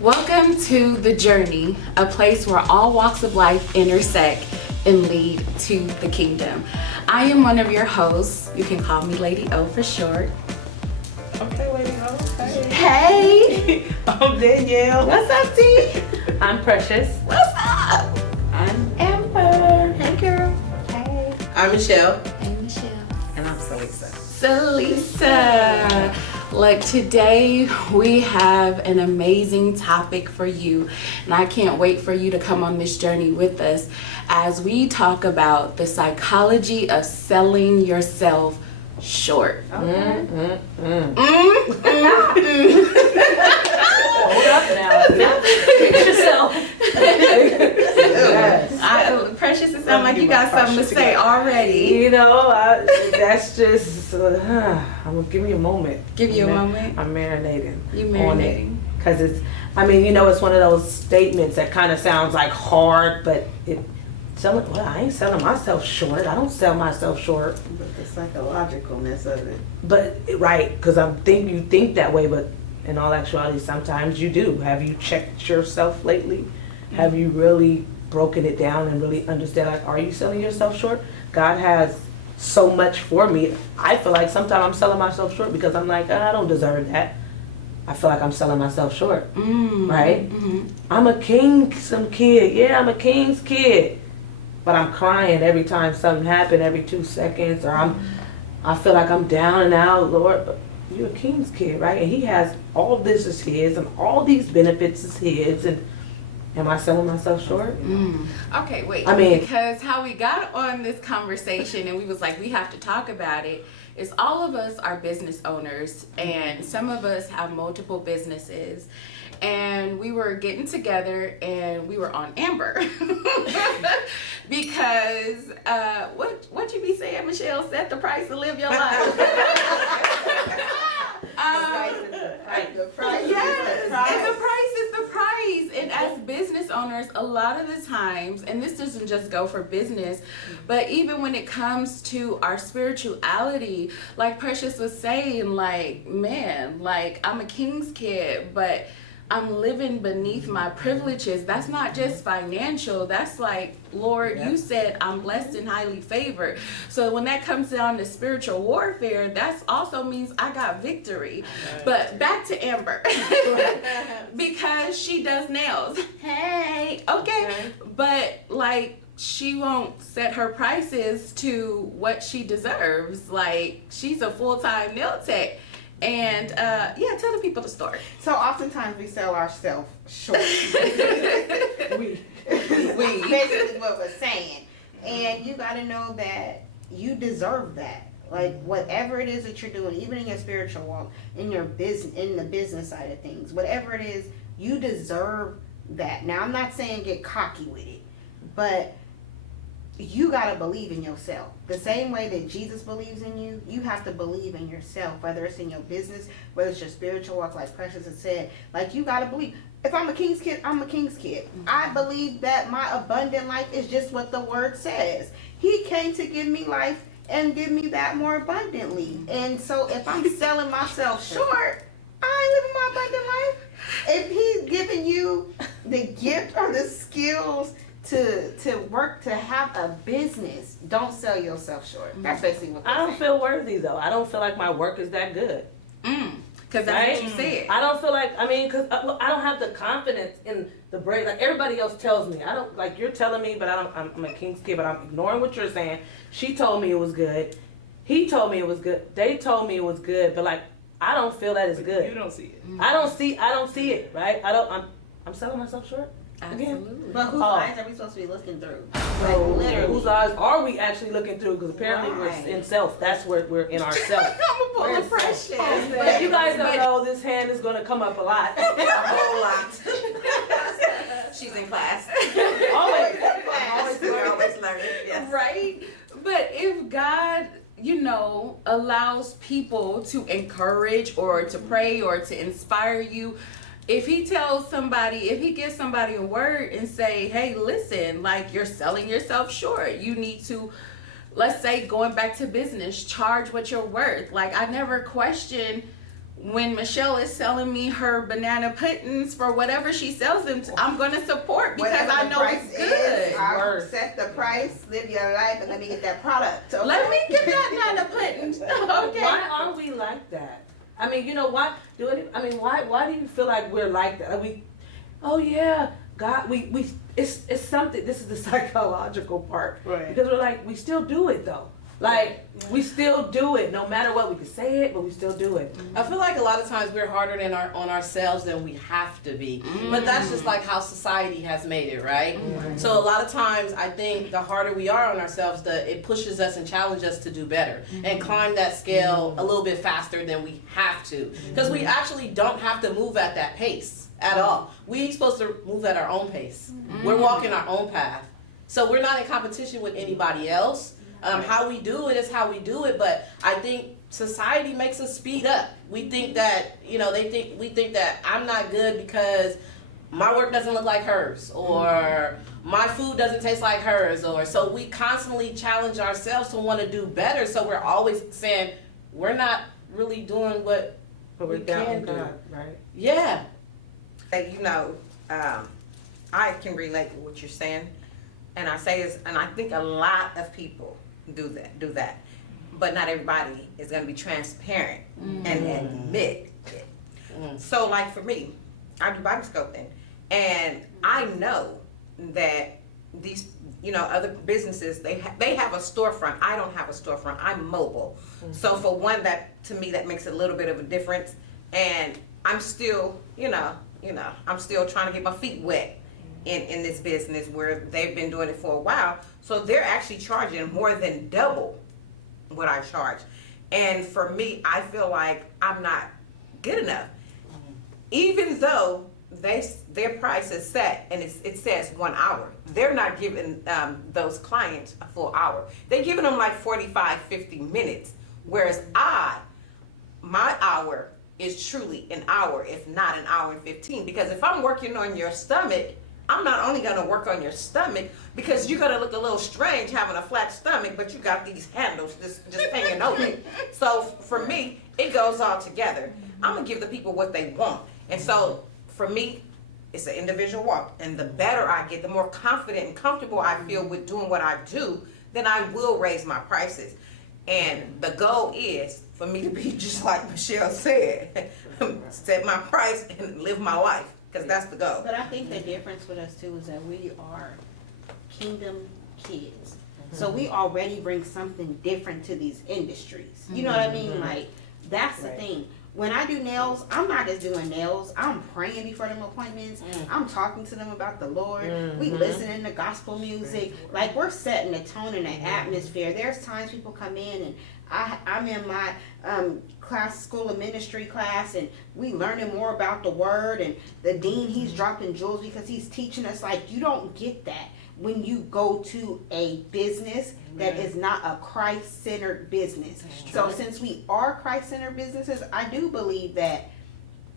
Welcome to The Journey, a place where all walks of life intersect and lead to the kingdom. I am one of your hosts. You can call me Lady O for short. Okay, Lady O. Hey. Hey! I'm Danielle. What's up, T? I'm Precious. What's up? I'm Amber. Hey, girl. Hey. I'm Michelle. Hey, Michelle. And I'm Salisa. Salisa. Look, today we have an amazing topic for you, and I can't wait for you to come on this journey with us as we talk about the psychology of selling yourself short. Okay. Hold up now. Fix yourself. Yes. Precious, it sounds like you got something to say already. You know, that's just, I'm going to give me a moment. Give you a moment. I'm marinating. You marinating. Because it's one of those statements that kind of sounds like hard, but I ain't selling myself short. I don't sell myself short. But the psychologicalness of it. But, right, because you think that way, but in all actuality, sometimes you do. Have you checked yourself lately? Have you really broken it down and really understand, like, are you selling yourself short? God has so much for me. I feel like sometimes I'm selling myself short because I'm like, I don't deserve that. I feel like I'm selling myself short, right? Mm-hmm. I'm a king's kid. Yeah, I'm a king's kid. But I'm crying every time something happens, every 2 seconds, or I feel like I'm down and out, Lord. But you're a king's kid, right? And he has all this is his, and all these benefits is his, and am I selling myself short? Okay, wait. I mean, because how we got on this conversation and we was like, we have to talk about it, is all of us are business owners and some of us have multiple businesses. And we were getting together and we were on Amber because what you be saying, Michelle? Set the price to live your life. The price Yes, is the price. and the price is the price. And as business owners, a lot of the times, and this doesn't just go for business, but even when it comes to our spirituality, like Precious was saying, like, man, like, I'm a king's kid, but I'm living beneath my privileges. That's not just financial. That's like, Lord, you said I'm blessed and highly favored. So when that comes down to spiritual warfare, that also means I got victory. Right. But back to Amber, because she does nails. Hey, okay. But like, she won't set her prices to what she deserves. Like, she's a full-time nail tech. And tell the people the story. So oftentimes we sell ourselves short. we. Basically what we're saying. And you got to know that you deserve that. Like, whatever it is that you're doing, even in your spiritual walk, in your business, in the business side of things, whatever it is, you deserve that. Now, I'm not saying get cocky with it, but you got to believe in yourself. The same way that Jesus believes in you, you have to believe in yourself, whether it's in your business, whether it's your spiritual walk, like Precious has said. Like, you got to believe. If I'm a king's kid, I'm a king's kid. I believe that my abundant life is just what the word says. He came to give me life and give me that more abundantly. And so if I'm selling myself short, I ain't living my abundant life. If he's giving you the gift or the skills to work, to have a business, don't sell yourself short. That's basically what I don't feel worthy, though. I don't feel like my work is that good. Because that's what you said. I don't feel like, because I don't have the confidence in the brain. Like, everybody else tells me. I don't, like, you're telling me, but I'm a king's kid, but I'm ignoring what you're saying. She told me it was good. He told me it was good. They told me it was good, but, like, I don't feel that it's good. You don't see it. I don't see it, right? I'm selling myself short. Absolutely. But whose eyes are we supposed to be looking through? So Like, literally. whose eyes are we actually looking through? Because apparently Right. we're in self. That's where we're in ourself. I'm going to pull a Precious. But you guys don't know, this hand is going to come up a lot. A whole lot. She's in class. Always. We're always learning. Yes. Right? But if God, allows people to encourage or to pray or to inspire you, if he gives somebody a word and say, hey, listen, like, you're selling yourself short. You need to, let's say, going back to business, charge what you're worth. Like, I never question when Michelle is selling me her banana puddings for whatever she sells them to, I'm gonna support because Whatever I the know price it's good. is, I'll Worth. set the price, live your life, and let me get that product. Okay? Let me get that banana pudding. Okay. Why are we like that? I mean, why why do you feel like we're like that? Like oh yeah, God, it's something. This is the psychological part, Right. because we're like, we still do it though. Like, we still do it, no matter what. We can say it, but we still do it. I feel like a lot of times we're harder on ourselves than we have to be. But that's just like how society has made it, right? So a lot of times I think the harder we are on ourselves, it pushes us and challenges us to do better and climb that scale a little bit faster than we have to. Because we actually don't have to move at that pace at all. We're supposed to move at our own pace. We're walking our own path. So we're not in competition with anybody else. How we do it is how we do it, but I think society makes us speed up. We think that, we think that I'm not good because my work doesn't look like hers, or my food doesn't taste like hers, or so we constantly challenge ourselves to want to do better. So we're always saying we're not really doing what But we're we down can on do. God, right? Yeah. Like, I can relate to what you're saying, and I say this, and I think a lot of people do that, but not everybody is going to be transparent and admit it. So, like for me, I do body sculpting, and I know that these, other businesses, they have a storefront. I don't have a storefront. I'm mobile. So for one, that to me that makes a little bit of a difference, and I'm still, I'm still trying to get my feet wet in this business where they've been doing it for a while. So they're actually charging more than double what I charge. And for me, I feel like I'm not good enough. Even though their price is set and it says 1 hour, they're not giving those clients a full hour. They're giving them like 45, 50 minutes. Whereas my hour is truly an hour, if not an hour and 15. Because if I'm working on your stomach, I'm not only gonna work on your stomach, because you're gonna look a little strange having a flat stomach, but you got these handles just hanging open. So for me, it goes all together. I'm gonna give the people what they want. And so for me, it's an individual walk. And the better I get, the more confident and comfortable I feel with doing what I do, then I will raise my prices. And the goal is for me to be just like Michelle said, set my price and live my life. Because that's the goal. But I think the difference with us too is that we are kingdom kids. So we already bring something different to these industries. You know what I mean? Like, that's the thing. When I do nails, I'm not just doing nails. I'm praying before them appointments. I'm talking to them about the Lord. We listening to gospel music. Like, we're setting the tone and the atmosphere. There's times people come in and I'm in my school of ministry class, and we learning more about the word, and the dean, he's dropping jewels because he's teaching us. Like, you don't get that when you go to a business that is not a Christ-centered business. So since we are Christ-centered businesses, I do believe that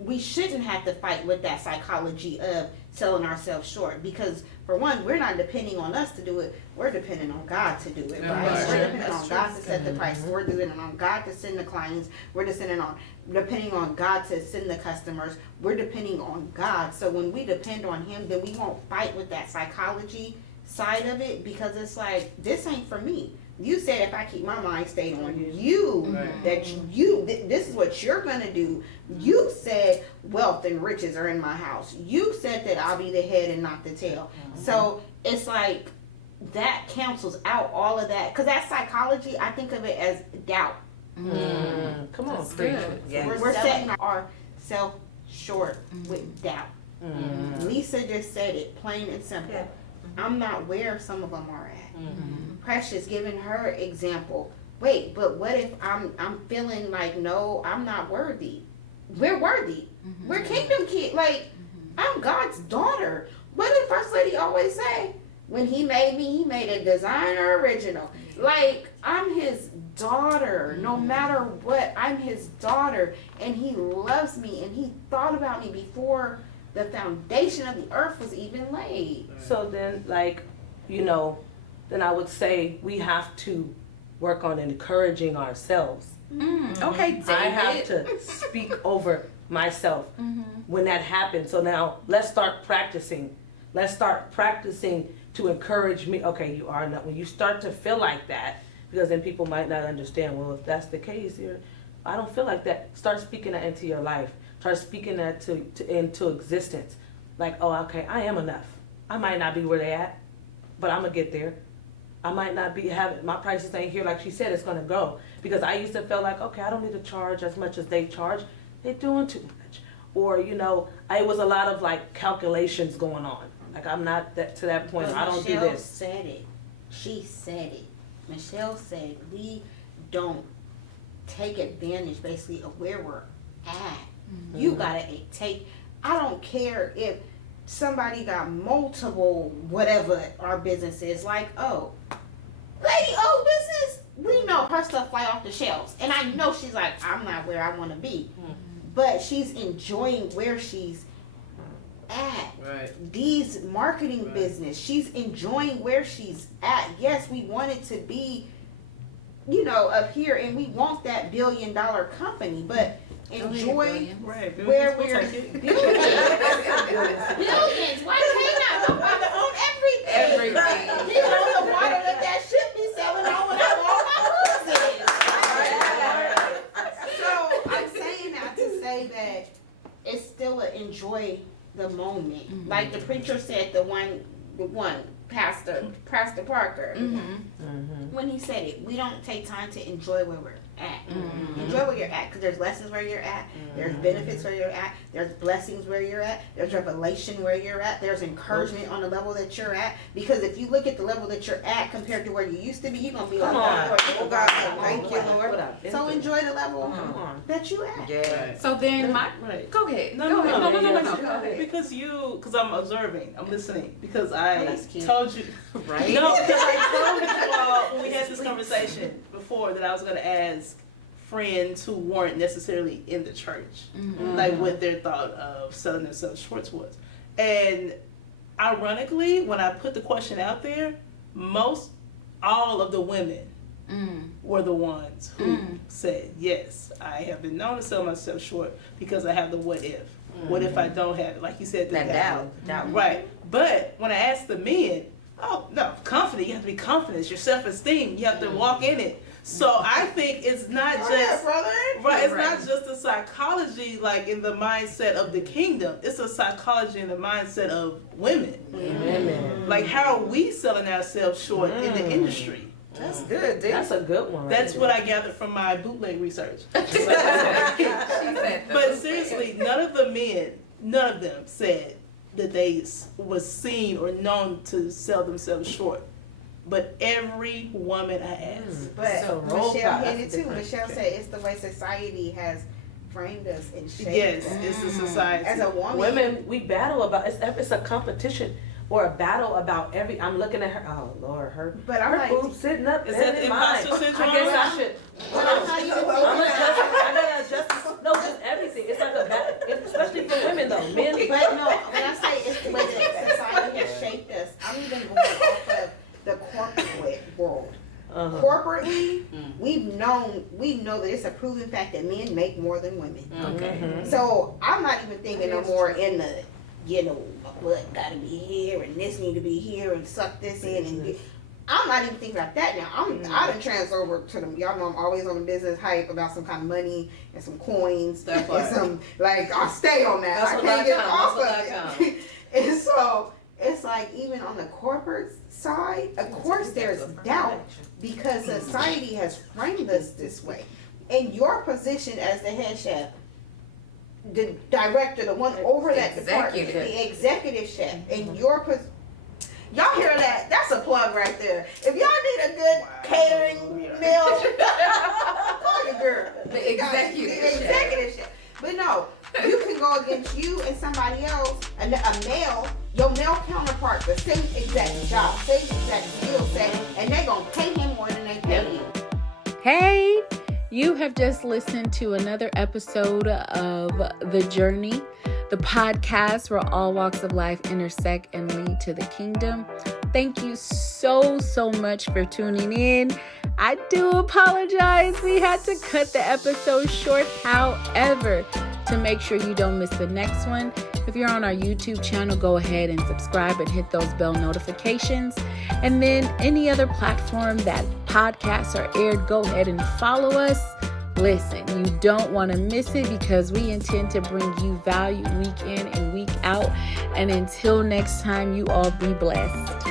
we shouldn't have to fight with that psychology of selling ourselves short, because for one, we're not depending on us to do it, we're depending on God to do it, right? We're depending on God to set the price, we're depending on God to send the clients, we're depending on God to send the customers, we're depending on God. So when we depend on Him, then we won't fight with that psychology side of it, because it's like, this ain't for me. You said if I keep my mind stayed on you, that this is what you're gonna do. You said wealth and riches are in my house. You said that I'll be the head and not the tail. So it's like that cancels out all of that, because that psychology, I think of it as doubt. Come on, That's preach good. it. Yes. We're setting ourselves short with doubt. Lisa just said it, plain and simple. Yeah. I'm not where some of them are at. Precious giving her example. Wait, but what if I'm feeling like, no, I'm not worthy? We're worthy. We're kingdom kids. Like, I'm God's daughter. What did First Lady always say? When He made me, He made a designer original. Like, I'm His daughter. No matter what, I'm His daughter. And He loves me. And He thought about me before the foundation of the earth was even laid. So then, like, then I would say we have to work on encouraging ourselves. Okay, David. I have to speak over myself when that happens. So now let's start practicing. Let's start practicing to encourage me. Okay, you are not. When you start to feel like that, because then people might not understand. Well, if that's the case, I don't feel like that. Start speaking that into your life. Start speaking that into existence. Like, oh, okay, I am enough. I might not be where they at, but I'm gonna get there. I might not be having, my prices ain't here like she said it's gonna go. Because I used to feel like, okay, I don't need to charge as much as they charge. They're doing too much. Or, it was a lot of like calculations going on. Like I'm not to that point. But I don't Michelle do this. said it. She said it. Michelle said we don't take advantage basically of where we're at. You gotta take, I don't care if somebody got multiple whatever our business is, like, oh, Lady O business, we know her stuff fly off the shelves. And I know she's like, I'm not where I wanna be. But she's enjoying where she's at. Right. These marketing business, she's enjoying where she's at. Yes, we want it to be, up here, and we want that $1 billion company, but enjoy Right. where we're billions. Why can't I? I want to own everything. You know the water that should be selling on when I want my hoses. So I'm saying that to say that it's still a enjoy the moment. Like the preacher said, the one Pastor Parker, when he said it, we don't take time to enjoy where we're at. Enjoy where you're at, because there's lessons where you're at, there's benefits where you're at, there's blessings where you're at, there's revelation where you're at, there's encouragement on the level that you're at. Because if you look at the level that you're at compared to where you used to be, you're gonna be like, Oh God, thank you, Lord. So enjoy the level that you at. Yeah. So then Right. go ahead. No. Go ahead. Because I'm observing, I'm listening, because I that's cute. told you, Right? no, because I told you all when we had this conversation before that I was going to ask friends who weren't necessarily in the church, like what their thought of selling themselves short was. And ironically, when I put the question out there, all of the women were the ones who said, yes, I have been known to sell myself short because I have the what if. What if I don't have it? Like you said, the Doubt. Right. But when I asked the men, oh, no, confident. You have to be confident. It's your self-esteem. You have to walk in it. So I think it's not just, right, it's not just a psychology like in the mindset of the kingdom. It's a psychology in the mindset of women. Like how are we selling ourselves short in the industry? That's good, dude. That's a good one. That's what I gathered from my bootleg research. But seriously, none of them said that they was seen or known to sell themselves short. But every woman I asked. But So roll Michelle tide, hit it that's too. different. Michelle said it's the way society has framed us and shaped Yes, us. it's a society. As a woman, Women, we battle about, it's a competition or a battle about I'm looking at her, oh Lord, her but I'm like, boobs sitting up. Is that the imposter syndrome? I guess I should. I'm not even I gotta adjust. No, just everything. It's like a battle, especially for women though. Men, But no, when I say it's the way that society has shaped us, I'm even going off of the corporate world. Corporately, we know that it's a proven fact that men make more than women. Okay. So I'm not even thinking no more in the, my butt gotta be here and this need to be here and suck this in and I'm not even thinking about that now. I done transferred over to them. Y'all know I'm always on the business hype about some kind of money and some coins and some I'll stay on that. I can't get off of it. And so it's like even on the corporate side, of course there's doubt because society has framed us this way. And your position as the head chef, the director, the one over that department, the executive chef, and your position. Y'all hear that? That's a plug right there. If y'all need a good catering meal, call your girl. The executive chef. But no, you can go against you and somebody else, a male, your male counterpart, the same exact job, same exact skill set, and they gonna pay him more than they pay you. Hey, you have just listened to another episode of The Journey, the podcast where all walks of life intersect and lead to the kingdom. Thank you so much for tuning in. I do apologize. We had to cut the episode short. However, to make sure you don't miss the next one, if you're on our YouTube channel, go ahead and subscribe and hit those bell notifications. And then any other platform that podcasts are aired, go ahead and follow us. Listen, you don't want to miss it because we intend to bring you value week in and week out. And until next time, you all be blessed.